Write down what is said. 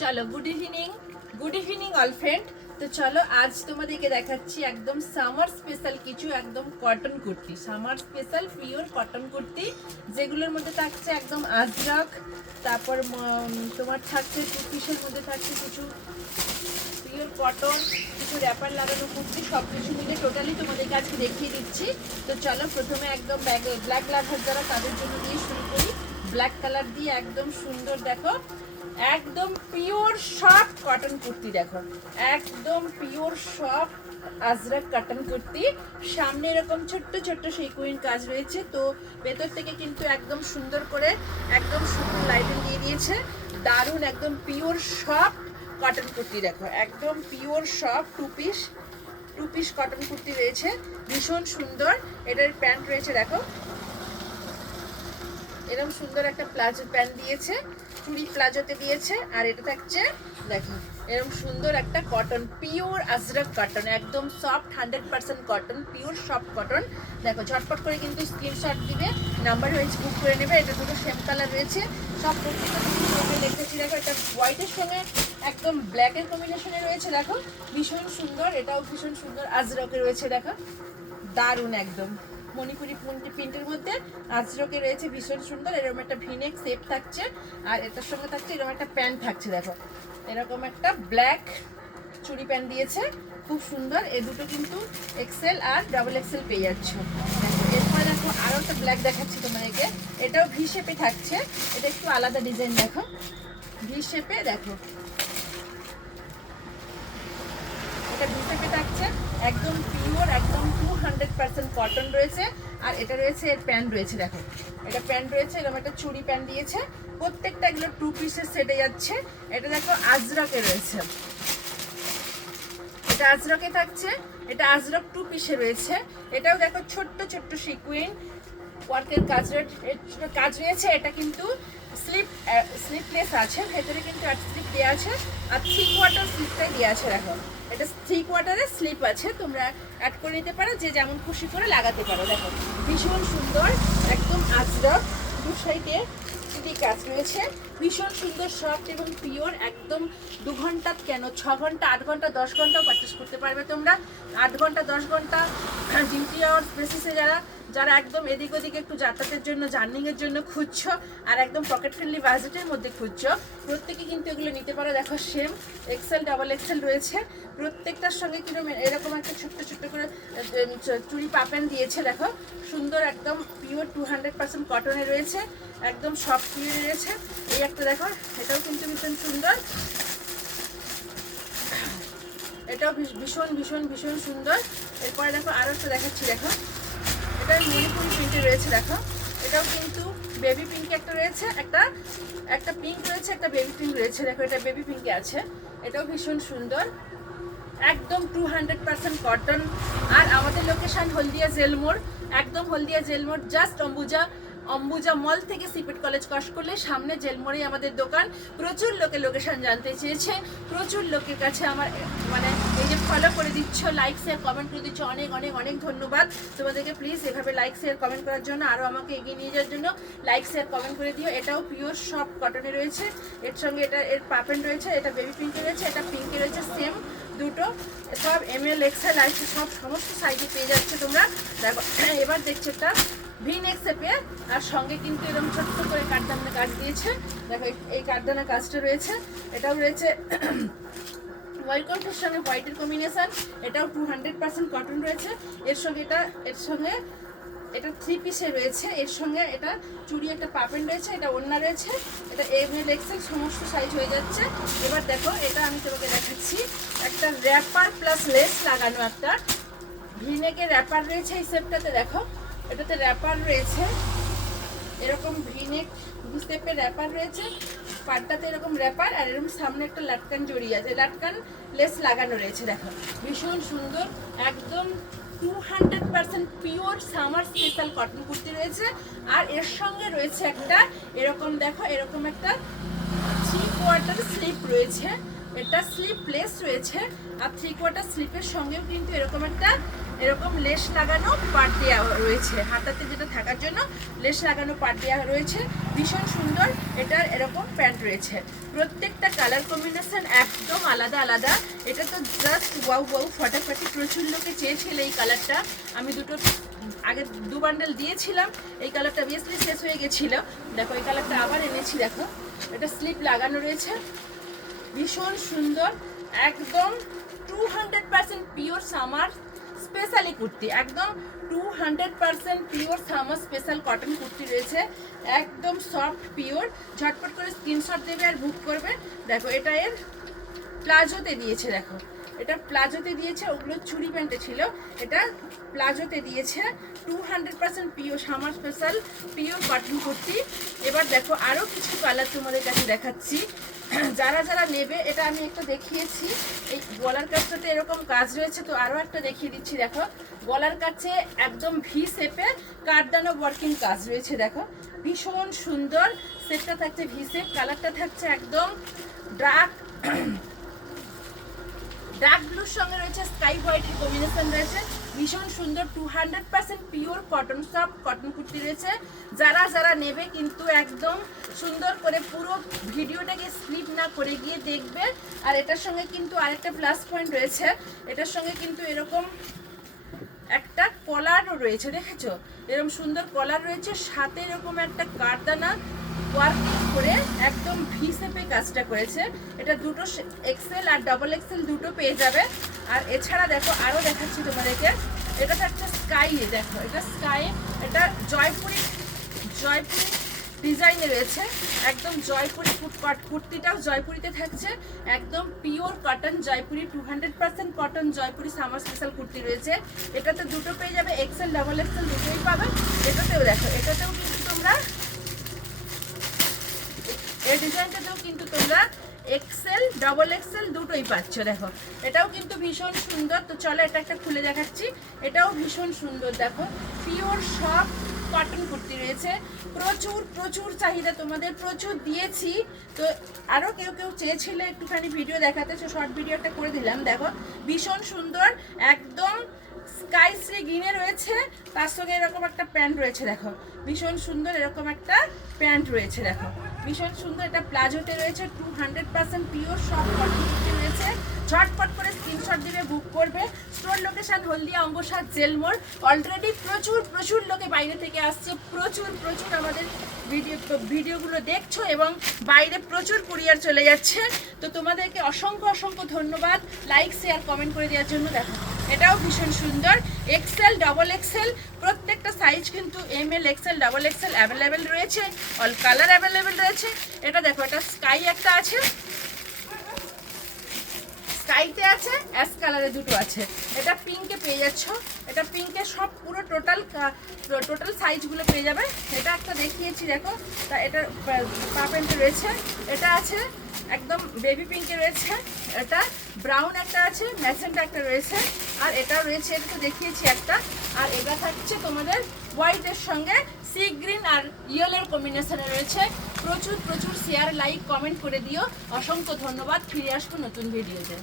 চলো good evening all friend. তো চলো আজ তোমাদেরকে দেখাচ্ছি একদম সামার স্পেশাল কিছু একদম cotton kurti, summer special pure cotton kurti, যেগুলোর মধ্যে থাকছে একদম আজরাক, তারপর তোমার থাকছে টু পিসের মধ্যে থাকছে কিছু পিওর কটন, কিছু র্যাপার লাগানো কুর্তি, সব কিছু মিলে টোটালি তোমাদেরকে আজকে দেখিয়ে দিচ্ছি। তো চলো প্রথমে একদম ব্ল্যাক লাভার যারা তাদের জন্য দিয়ে শুরু করি। ব্ল্যাক কালার দিয়ে একদম সুন্দর, দেখো একদম পিওর সফট কটন কুর্তি, দেখো একদম pure soft Ajrak cotton kurti. সামনে এরকম ছোট্ট ছোট্ট সিকোয়েন্স কাজ রয়েছে, তো ভেতর থেকে কিন্তু একদম সুন্দর করে একদম সুন্দর লাইটিং দিয়ে দিয়েছে। দারুণ একদম পিওর সফট কটন কুর্তি, দেখো একদম pure soft two piece cotton kurti রয়েছে, ভীষণ সুন্দর। এটার প্যান্ট রয়েছে, দেখো এরকম সুন্দর একটা প্লাজো প্যান্ট দিয়েছে, চুড়ি প্লাজোতে দিয়েছে। আর এটা থাকছে দেখো এরকম সুন্দর একটা কটন, পিওর আজরাক কটন, একদম soft 100% cotton, pure soft cotton. দেখো ঝটপট করে কিন্তু স্ক্রিনশট দিবে, নাম্বার ওয়াইজ বুক করে নেবে। এটা দুটো সেম কালার রয়েছে, সব প্রত্যেকটা দেখতেছি। দেখো এটা হোয়াইটের সঙ্গে একদম ব্ল্যাকের কম্বিনেশনে রয়েছে, দেখো ভীষণ সুন্দর। এটাও ভীষণ সুন্দর আজরাকে রয়েছে, দেখো দারুণ একদম মণিপুরি প্রিন্টের মধ্যে আজরকে রয়েছে, ভীষণ সুন্দর। এরকম একটা ভিনেক সেপ থাকছে, আর এটার সঙ্গে থাকছে এরকম একটা প্যান্ট থাকছে, দেখো এরকম একটা ব্ল্যাক চুড়ি প্যান্ট দিয়েছে, খুব সুন্দর। এই দুটো কিন্তু এক্সেল আর ডাবল এক্সেল পেয়ে যাচ্ছ। এরপরে দেখো আরও একটা ব্ল্যাক দেখাচ্ছি তোমাদেরকে, এটাও ভি শেপে থাকছে, এটা একটু আলাদা ডিজাইন, দেখো ভি শেপে, দেখো এটা ভি শেপে থাকছে, একদম পিওর একদম 200% কটন রয়েছে। আর এটা রয়েছে এর প্যান্ট রয়েছে, দেখো এটা প্যান্ট রয়েছে, এরকম একটা চুড়ি প্যান্ট দিয়েছে। প্রত্যেকটা এগুলো টু পিসের সেটে যাচ্ছে। এটা দেখো আজরাকে রয়েছে, এটা আজরকে থাকছে, এটা আজরক টু পিসে রয়েছে। এটাও দেখো ছোট্ট ছোট্ট সিকুইন ওয়ার্কের কাজ রয়েছে। এটা কিন্তু স্লিপলেস আছে, ভেতরে কিন্তু একটা স্লিপ দেওয়া আছে, আর 3/4 স্লিপটাই দেওয়া আছে। দেখো এটা 3/4 স্লিপ আছে, তোমরা অ্যাড করে নিতে পারো, যে যেমন খুশি করে লাগাতে পারো। দেখো ভীষণ সুন্দর একদম আজরক, দু সাইডে কাজ রয়েছে, ভীষণ সুন্দর সফট এবং পিওর। একদম 2 ঘন্টা কেন 6 ঘন্টা 8 ঘন্টা 10 ঘন্টাও পারচেস করতে পারবে তোমরা। 8 ঘন্টা 10 ঘন্টা ডিউটি আওয়ার্স বেসিসে যারা একদম এদিক ওদিকে একটু যাতায়াতের জন্য জার্নিংয়ের জন্য খুঁজছো, আর একদম পকেট ফ্রেন্ডলি বাজেটের মধ্যে খুঁজছো, প্রত্যেকে কিন্তু এগুলো নিতে পারো। দেখো সেম এক্সেল ডাবল এক্সেল রয়েছে, প্রত্যেকটার সঙ্গে কিরকম এরকম একটা ছোট্ট ছোট্ট করে চুড়ি পাপেন দিয়েছে, দেখো সুন্দর একদম পিওর 200% কটনে রয়েছে, একদম সফট পিওর রয়েছে। এই একটা দেখো, এটাও কিন্তু ভীষণ সুন্দর, এটাও ভীষণ ভীষণ ভীষণ সুন্দর। এরপরে দেখো আরও একটা দেখাচ্ছি, দেখো এটা মণিপুরি প্রিন্টে রয়েছে, দেখো এটাও কিন্তু বেবি পিঙ্কে একটা রয়েছে, একটা পিঙ্ক রয়েছে, একটা বেবি পিঙ্ক রয়েছে। দেখো এটা বেবি পিঙ্কে আছে, এটাও ভীষণ সুন্দর, একদম 200% কটন। আর আমাদের লোকেশন হলদিয়া জেলমোড়, একদম হলদিয়া জেলমোড়, জাস্ট অম্বুজা মল থেকে সিপেট কলেজ ক্রস করলে সামনে জেলমোড়ে আমাদের দোকান। প্রচুর লোকে লোকেশন জানতে চেয়েছে, প্রচুর লোকের কাছে আমার মানে এই যে ফলো করে দিচ্ছ, লাইক শেয়ার কমেন্ট করে দিচ্ছ, অনেক অনেক অনেক ধন্যবাদ তোমাদেরকে। প্লিজ এভাবে লাইক শেয়ার কমেন্ট করার জন্য, আরও আমাকে এগিয়ে নিয়ে যাওয়ার জন্য লাইক শেয়ার কমেন্ট করে দিও। এটাও পিওর সফট কটনে রয়েছে, এর সঙ্গে এর পাপেন রয়েছে, এটা বেবি পিঙ্কে রয়েছে, এটা পিঙ্কে রয়েছে, সেম দুটো সব এমএল এক্সেল আর সব সমস্ত সাইজে পেয়ে যাচ্ছে তোমরা। দেখো এবার দেখছো একটা ভি নেক শেপে, আর সঙ্গে কিন্তু এরকম ছোট্ট করে কাঠদানা কাজ দিয়েছে। দেখো এই কাঠদানা কাজটা রয়েছে, এটাও রয়েছে ওয়াইল্ডকটের সঙ্গে হোয়াইটের কম্বিনেশন, এটাও 200% কটন রয়েছে। এর সঙ্গে এটা 3 পিসে রয়েছে, এর সঙ্গে এটা চুড়ি একটা পাপেন রয়েছে, এটা ওড়না রয়েছে, এটা এমএল এক্সেল সমস্ত সাইজ হয়ে যাচ্ছে। এবার দেখো এটা আমি তোমাকে দেখাচ্ছি, একটা র্যাপার প্লাস লেস লাগানো একটা ভিনেকের র্যাপার রয়েছে এই সেটটাতে। দেখো এটাতে র্যাপার রয়েছে, এরকম ভিনেক স্টেপের র্যাপার রয়েছে, পাটটাতে এরকম র্যাপার, আর এরকম সামনে একটা লাটকান জড়িয়ে আছে, লাটকান লেস লাগানো রয়েছে। দেখো ভীষণ সুন্দর, একদম 200% pure summer special cotton kurti রয়েছে। আর এর সঙ্গে রয়েছে একটা এরকম, দেখো এরকম একটা 3/4 স্লিপ রয়েছে, এটা স্লিপলেস রয়েছে। আর 3/4 স্লিপের সঙ্গেও কিন্তু এরকম একটা এরকম লেস লাগানো পাট দেওয়া রয়েছে, হাতাতে যেটা থাকার জন্য লেস লাগানো পাট দেওয়া রয়েছে, ভীষণ সুন্দর। এটার এরকম প্যান্ট রয়েছে, প্রত্যেকটা কালার কম্বিনেশন একদম আলাদা আলাদা। এটা তো জাস্ট ওয়াও ওয়াও ফটাফটি, প্রচুর লোকে চেয়েছিল এই কালারটা। আমি আগে 2 বান্ডেল দিয়েছিলাম, এই কালারটা বেসলি শেষ হয়ে গেছিলো। দেখো এই কালারটা আবার এনেছি, দেখো এটা স্লিপ লাগানো রয়েছে, ভীষণ সুন্দর, একদম 200% পিওর সামার স্পেশালি কুর্তি, একদম 200% pure summer special cotton kurti রয়েছে, একদম সফট পিওর। ঝটপট করে স্ক্রিনশট দেবে আর বুক করবে। দেখো এটা এর প্লাজোতে দিয়েছে, দেখো এটা প্লাজোতে দিয়েছে, ওগুলো চুড়ি প্যান্টে ছিল, এটা প্লাজোতে দিয়েছে। 200% pure summer special pure cotton kurti. এবার দেখো আরও কিছু কালার তোমাদের কাছে দেখাচ্ছি, যারা যারা নেবে। এটা আমি একটা দেখিয়েছি, এই গলার কাছটাতে এরকম কাজ রয়েছে, তো আরও একটা দেখিয়ে দিচ্ছি। দেখো গলার কাছে একদম ভি শেপে কাঠদানো ওয়ার্কিং কাজ রয়েছে, দেখো ভীষণ সুন্দর। সেটটা থাকছে ভি শেপ, কালারটা থাকছে একদম ডার্ক ব্লুর সঙ্গে রয়েছে স্কাই হোয়াইটের কম্বিনেশন রয়েছে, ভীষণ সুন্দর। 200% pure cotton soft cotton kurti রয়েছে। যারা যারা নেবে কিন্তু একদম সুন্দর করে পুরো ভিডিওটাকে স্কিপ না করে গিয়ে দেখবে। আর এটার সঙ্গে কিন্তু আরেকটা প্লাস পয়েন্ট রয়েছে, এটার সঙ্গে কিন্তু এরকম একটা কলারও রয়েছে, দেখেছো এরকম সুন্দর কলার রয়েছে, সাথে এরকম একটা কারদানা ওয়ার্কিং করে একদম ভি শেপে কাজটা করেছে। এটা দুটো এক্সেল আর ডবল এক্সেল দুটো পেয়ে যাবে। আর এছাড়া দেখো আরও দেখাচ্ছি তোমাদেরকে, এটা একটা স্কাই, দেখো এটা স্কাই, এটা জয়পুরি ডিজাইনে রয়েছে, একদম জয়পুরি ফুটপাট কুর্তিটাও জয়পুরিতে থাকছে, একদম pure cotton Jaipuri, 200% cotton Jaipuri summer special kurti রয়েছে। এটাতে দুটো পেয়ে যাবে, এক্সেল ডবল এক্সেল দুটোই পাবে। এটাতেও দেখো, এটাতেও কিন্তু তোমরা এই ডিজাইনটাতেও কিন্তু তোমরা এক্সেল ডবল এক্সেল দুটোই পাচ্ছ। দেখো এটাও কিন্তু ভীষণ সুন্দর। তো চলো এটা একটা খুলে দেখাচ্ছি, এটাও ভীষণ সুন্দর। দেখো পিওর সব কটন কুর্তি রয়েছে, প্রচুর প্রচুর চাহিদা, তোমাদের প্রচুর দিয়েছি। তো আরও কেউ কেউ চেয়েছিলে একটুখানি ভিডিও দেখাতে, শর্ট ভিডিও একটা করে দিলাম। দেখো ভীষণ সুন্দর, একদম স্কাই শ্রী গ্রিনে রয়েছে, তার সঙ্গে এরকম একটা প্যান্ট রয়েছে, দেখো ভীষণ সুন্দর, এরকম একটা প্যান্ট রয়েছে, দেখো ভীষণ সুন্দর। এটা প্লাজোতে রয়েছে, 200% পিওর সব কটন কুর্তি রয়েছে। ঝটপট করে স্ক্রিনশট দিবে, বুক করবে। স্টোর লোকেশন হলদিয়া অঙ্গসার জেলমোড়। অলরেডি প্রচুর প্রচুর লোকে বাইরে থেকে আসছে, প্রচুর প্রচুর আমাদের ভিডিওগুলো দেখছো এবং বাইরে প্রচুর কুরিয়ার চলে যাচ্ছে। তো তোমাদেরকে অসংখ্য অসংখ্য ধন্যবাদ লাইক শেয়ার কমেন্ট করে দেওয়ার জন্য। দেখো এটাও ভীষণ সুন্দর, এক্সেল ডবল এক্সেল প্রত্যেকটা সাইজ কিন্তু ML XL double XL available রয়েছে, অল কালার অ্যাভেলেবেল রয়েছে। এটা দেখো, এটা স্কাই একটা আছে, স্কাইতে আছে, অ্যাশ কালারে দুটো আছে, এটা পিঙ্কে পেয়ে যাচ্ছ। এটা পিঙ্কে সব পুরো টোটাল সাইজগুলো পেয়ে যাবে। এটা একটা দেখিয়েছি, দেখো তা এটার পা প্যান্টে রয়েছে, এটা আছে একদম বেবি পিঙ্কে রয়েছে, এটা ব্রাউন একটা আছে, ম্যাজেন্টা একটা রয়েছে, আর এটা রয়েছে, এটা তো দেখিয়েছি একটা। আর এটা থাকছে তোমাদের হোয়াইটের সঙ্গে সি গ্রিন আর ইয়েলোর কম্বিনেশনে রয়েছে। প্রচুর প্রচুর শেয়ার লাইক কমেন্ট করে দিও, অসংখ্য ধন্যবাদ। ফিরে আসবো নতুন ভিডিওতে।